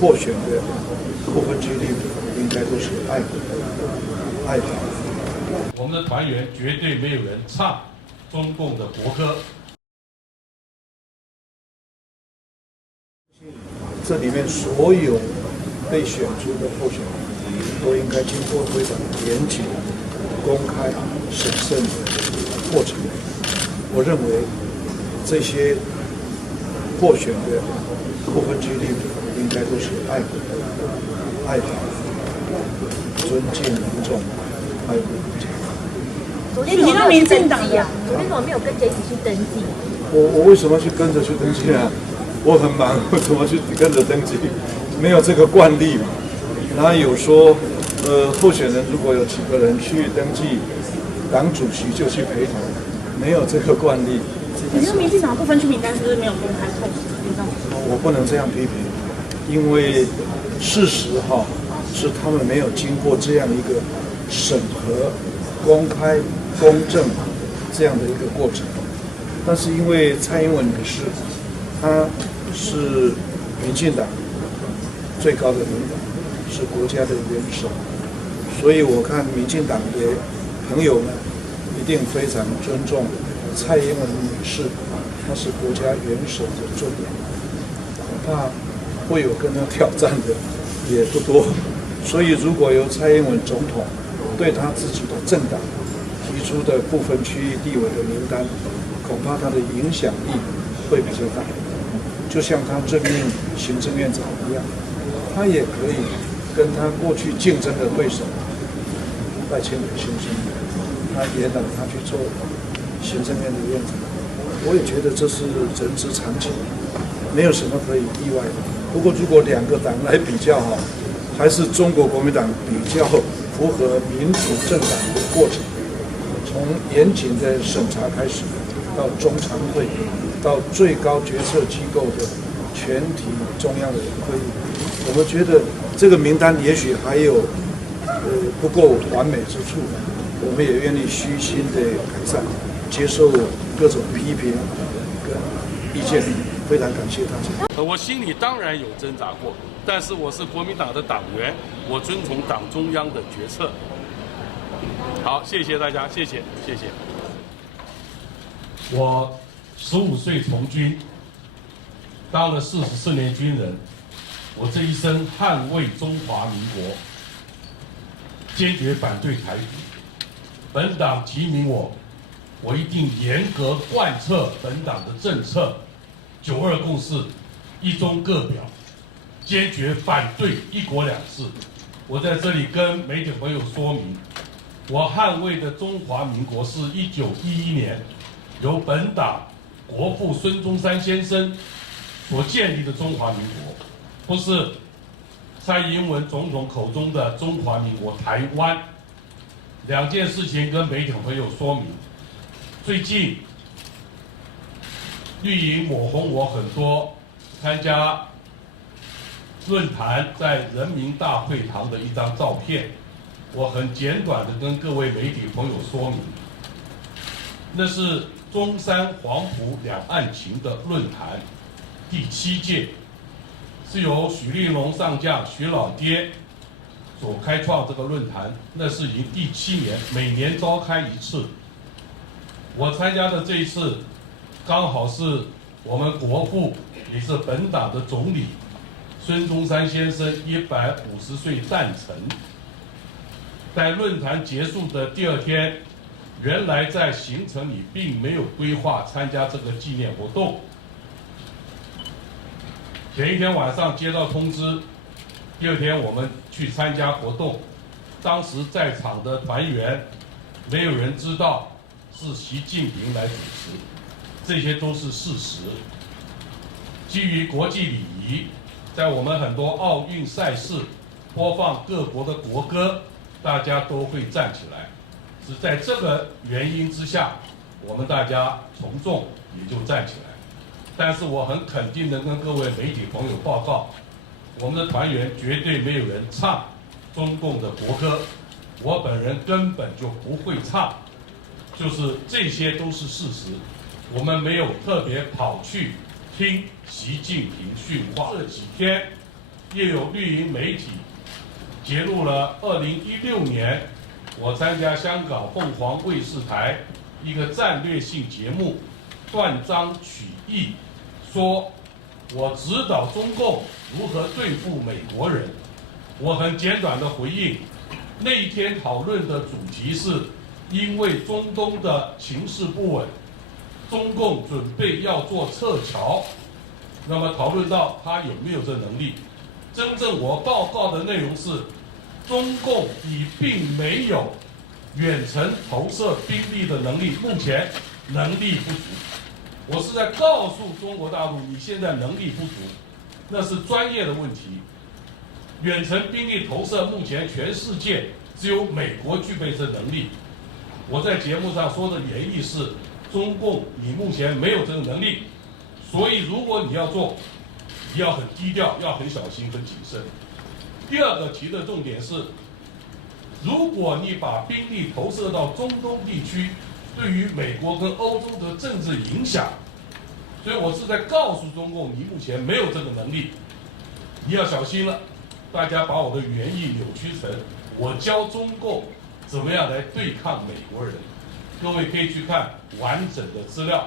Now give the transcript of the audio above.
获选的不分区立委应该都是爱国爱党。我们的团员绝对没有人唱中共的国歌。这里面所有被选出的候选人都应该经过非常严谨、公开、审慎的过程。我认为这些获选的不分区立委应该都是爱国、爱党、尊敬民众、爱国国家。昨天提到民进党呀，昨天怎么没有跟着一起去登记？我为什么去跟着去登记啊？我很忙，我怎么去跟着登记？没有这个惯例嘛。然后有说，候选人如果有几个人去登记，党主席就去陪同，没有这个惯例。你说民进党不分区名单是不是没有公开透明？我不能这样批评，因为事实是他们没有经过这样一个审核、公开、公正这样的一个过程。但是因为蔡英文女士，她是民进党最高的领导，是国家的元首，所以我看民进党的朋友们一定非常尊重蔡英文女士，她是国家元首的尊严，恐怕会有跟她挑战的也不多。所以如果由蔡英文总统对她自己的政党提出的不分区立委的名单，恐怕他的影响力会比较大。就像他任命行政院长一样，他也可以跟他过去竞争的对手赖清德先生，他也让他去做行政院的院长。我也觉得这是人之常情，没有什么可以意外的。不过如果两个党来比较还是中国国民党比较符合民主政党的过程，从严谨的审查开始，到中常会，到最高决策机构的全体中央委员会议，我们觉得这个名单也许还有不够完美之处，我们也愿意虚心的改善，接受各种批评跟意见，非常感谢大家。我心里当然有挣扎过，但是我是国民党的党员，我遵从党中央的决策。好，谢谢大家，谢谢。我15岁从军，当了44年军人，我这一生捍卫中华民国，坚决反对台独。本党提名我一定严格贯彻本党的政策，92共识、一中各表，坚决反对一国两制。我在这里跟媒体朋友说明，我捍卫的中华民国是1911年由本党国父孙中山先生所建立的中华民国，不是蔡英文总统口中的中华民国台湾。两件事情跟媒体朋友说明。最近绿营抹红我很多，参加论坛在人民大会堂的一张照片，我很简短的跟各位媒体朋友说明，那是中山黄埔两岸情的论坛第7届，是由许立龙上将许老爹所开创这个论坛，那是已经第7年，每年召开一次。我参加的这一次，刚好是我们国父也是本党的总理孙中山先生150岁诞辰。在论坛结束的第2天，原来在行程里并没有规划参加这个纪念活动。前一天晚上接到通知，第2天我们去参加活动，当时在场的团员没有人知道是习近平来主持，这些都是事实。基于国际礼仪，在我们很多奥运赛事播放各国的国歌，大家都会站起来。是在这个原因之下，我们大家从众也就站起来。但是我很肯定的跟各位媒体朋友报告，我们的团员绝对没有人唱中共的国歌，我本人根本就不会唱，就是这些都是事实。我们没有特别跑去听习近平训话。这几天也有绿营媒体揭露了2016年我参加香港凤凰卫视台一个战略性节目，断章取义，说我指导中共如何对付美国人。我很简短的回应，那一天讨论的主题是因为中东的情势不稳，中共准备要做撤侨，那么讨论到他有没有这能力。真正我报告的内容是，中共已并没有远程投射兵力的能力，目前能力不足。我是在告诉中国大陆，你现在能力不足，那是专业的问题。远程兵力投射目前全世界只有美国具备这能力。我在节目上说的原意是，中共你目前没有这个能力，所以如果你要做，你要很低调，要很小心、很谨慎。第二个提的重点是，如果你把兵力投射到中东地区，对于美国跟欧洲的政治影响，所以我是在告诉中共，你目前没有这个能力，你要小心了。大家把我的原意扭曲成我教中共怎么样来对抗美国人，各位可以去看完整的资料。